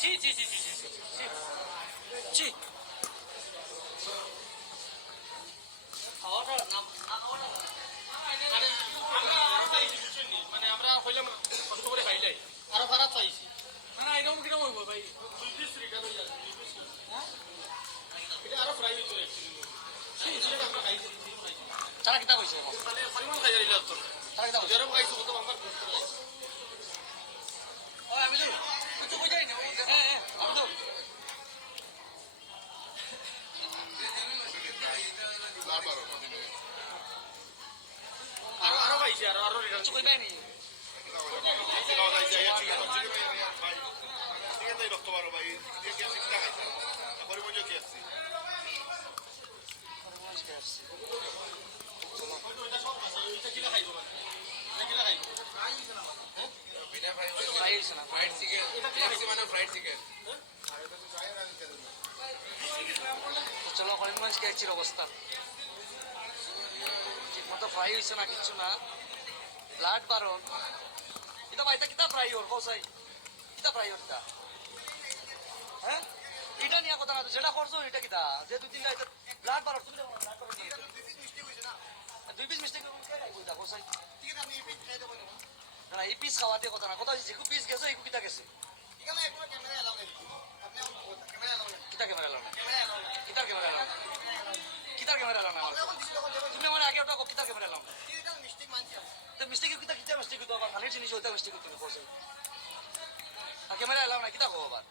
ছি ছি ছি ছি ছি ছি ছি খাওয়াটা না আরে আমরা আরো খাইছি বুঝছেন নি মানে আমরা হইলাম কষ্ট করে খাইলাই আরো খারাপ চাইছি না এরকম কিরকম হইব ভাই 2 পিস রিটার্ন হয়ে যাবে 2 পিস হ্যাঁ এটা আরো ফ্রাই হইতো অ্যাকচুয়ালি আমরা খাইছি তারা কিতা কইছে মানে পরিমাণ খাই যাইলা তো তারা কিতা কইছে এরকম খাইছো কত আমার কষ্ট খাইছি ও আমি তো কই যাই না হ্যাঁ হ্যাঁ আমি তো আরো খাইছি আরো রিটার্ন কই বাইনি চলো করিমগঞ্জ কেচির অবস্থা ঠিক মতো ফ্রাই হয়েছে না কিচ্ছু না ব্লাড বারণ এটা ভাই কিতা ফ্রাই ওর কসাই কিতা ফ্রাই ওরটা হ্যাঁ এটা নিয়ে কথা না যেটা করছো এটা কিতা যে 2-3টা এটা ব্লাড বারণ তুমি ব্লাড বারণ নিয়ে 2 পিস মিস্টেক কে খাইবো এটা কসাই ঠিক আছে আমি এই পিস খাই দেব না এই পিস খাওয়া দিয়ে কথা না কথা যে পিস গেছে এই কিতা গেছে এখানে একবার ক্যামেরা এলাও নেই আপনি ক্যামেরা এলাও কিতা ক্যামেরা এলাও না কিতার ক্যামেরা এলাও কিতার ক্যামেরা এলাও না তুমি আমার আগে ওটা কিতার ক্যামেরা এলাও না এটা মিস্টেক মানছি তো মিস্টেক কিতা মিস্টেক তো আবার খালি জিনিস হইতা মিস্টেক তুমি কইছো ক্যামেরা এলাও না কিতা কো আবার